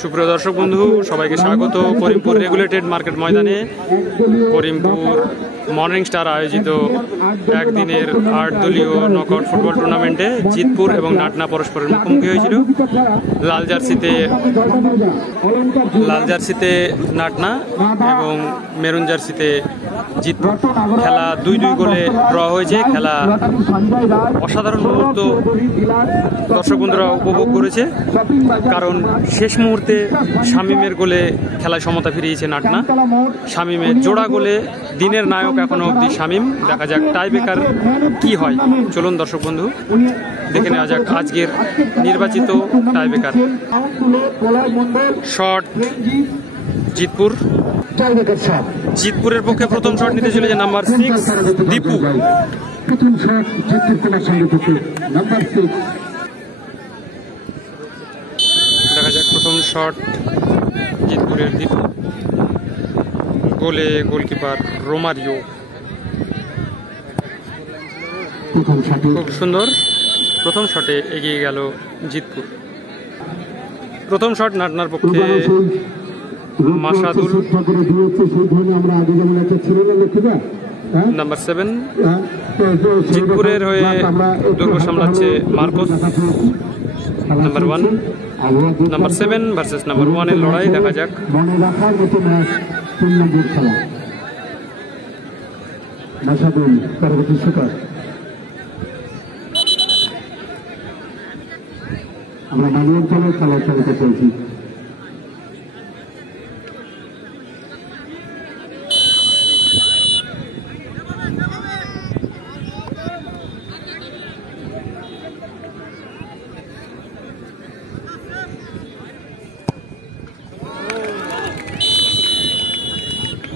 সুপ্রিয় দর্শক বন্ধু, সবাইকে স্বাগত করিমপুর রেগুলেটেড মার্কেট ময়দানে। করিমপুর মর্নিং স্টার আয়োজিত একদিনের 8 দলীয় নকআউট ফুটবল টুর্নামেন্টে জিতপুর এবং নাটনা পরস্পরের মুখোমুখি হয়েছিল। লাল জার্সিতে নাটনা এবং মেরুন জার্সিতে জিতপুর। খেলা 2-2 গোলে ড্র হয়েছে। খেলা অসাধারণ মুহূর্ত দর্শক বন্ধুরা উপভোগ করেছে, কারণ শেষ মুহূর্তে শামীমের গোলে খেলায় সমতা ফিরিয়েছে নাটনা। শামীমের জোড়া গোলে দিনের নায়ক এখনো অবধি শামীম। দেখা যাক টাই ব্রেকার কি হয়। চলুন দর্শক বন্ধু দেখে নেওয়া যাক আজকের নির্বাচিত টাই ব্রেকার। শট জিতপুরের পক্ষে প্রথম শট নিতে চলেছে নাম্বার 6 দীপু। দেখা যাক প্রথম শট জিতপুরের দীপু। গোলে গোলকিপার রোমারিও। খুব সুন্দর প্রথম শটে এগিয়ে গেল জিতপুর। প্রথম শট নাটনার পক্ষে মাসাদুল। নাম্বার 7 জিতপুরের হয়ে দুর্গ সামলাচ্ছে Marcos. Number 1 number 7 versus number 1 এর লড়াই। দেখা যাক। আমরা বানিয়ে খেলা চালাতে চলছি।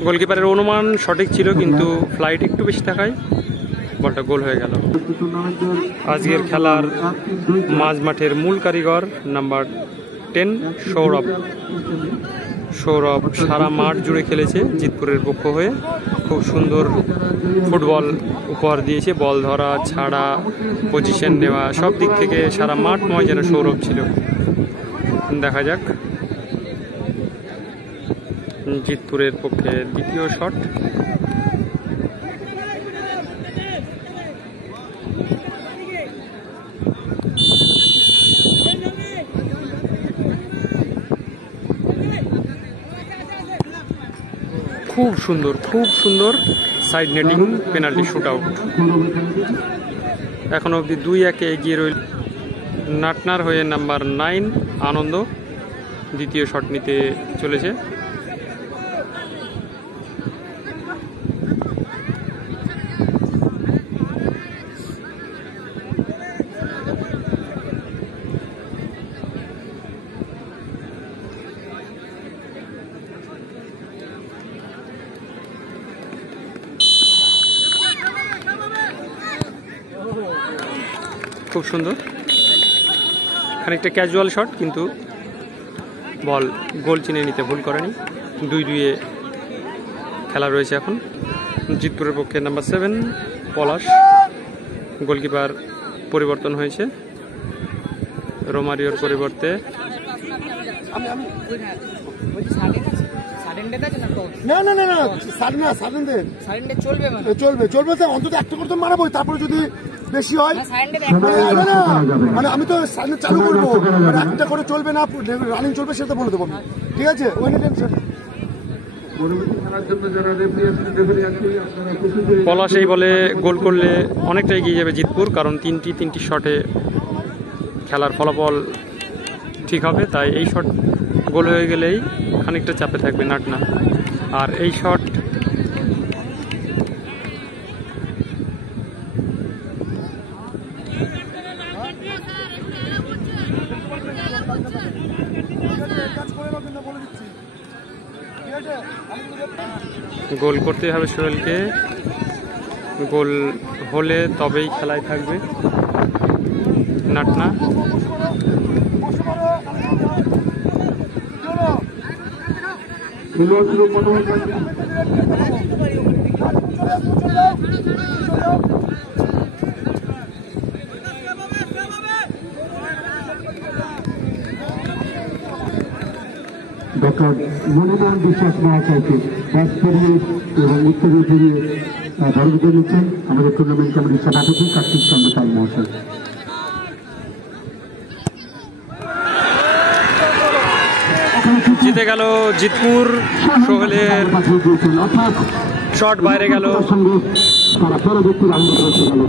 গোলকিপারের অনুমান সঠিক ছিল, কিন্তু ফ্লাইট একটু বেশি থাকায় বলটা গোল হয়ে গেল। আজকের খেলার মাঝ মাঠের মূল কারিগর নাম্বার 10 সৌরভ সারা মাঠ জুড়ে খেলেছে জিতপুরের পক্ষ হয়ে। খুব সুন্দর ফুটবল উপহার দিয়েছে। বল ধরা, ছাড়া, পজিশন নেওয়া, সব দিক থেকে সারা মাঠময় যেন সৌরভ ছিল। দেখা যাক জিতপুরের পক্ষে দ্বিতীয় শট। খুব সুন্দর side netting penalty shoot out. এখন অবধি 2-1 এগিয়ে রইল নাটনার হয়ে নাম্বার 9 আনন্দ। দ্বিতীয় শট নিতে চলেছে। খুব সুন্দর, খানিকটা ক্যাজুয়াল শট, কিন্তু বল গোল চিনে নিতে ভুল করেনি। 2-2 খেলা রয়েছে এখন। জিতপুরের পক্ষে নাম্বার 7 পলাশ। গোলকিপার পরিবর্তন হয়েছে, রোমারিওর পরিবর্তে চলবে অন্তত একটা করতে মারাবো, তারপরে যদি বেশি হয় মানে আমি তো চালু করবো, একটা করে চলবে না, রানিং চলবে সেটা বলে দেবো। ঠিক আছে, ওই পলাশ এই বলে গোল করলে অনেকটা এগিয়ে যাবে জিতপুর, কারণ তিনটি শটে খেলার ফলাফল ঠিক হবে। তাই এই শট গোল হয়ে গেলেই খানিকটা চাপে থাকবে নাটনা। আর এই শট গোল করতে হবে সোহেলকে। গোল হলে তবেই খেলায় থাকবে নাটনা। ডক্টর মনিমোহন বিশ্বাস মহাশয়কে ব্যাস পেরিয়ে এবং উত্তরে পেরিয়ে ধর্মকে নিচ্ছেন আমাদের টুর্নামেন্ট কমিটির সভাপতি কার্তিক চন্দ্র পাল মহাশয়। জিতে গেল জিতপুর। সোহেলের শট বাইরে গেল। তারা পরবর্তী রাউন্ডে পৌঁছে গেল।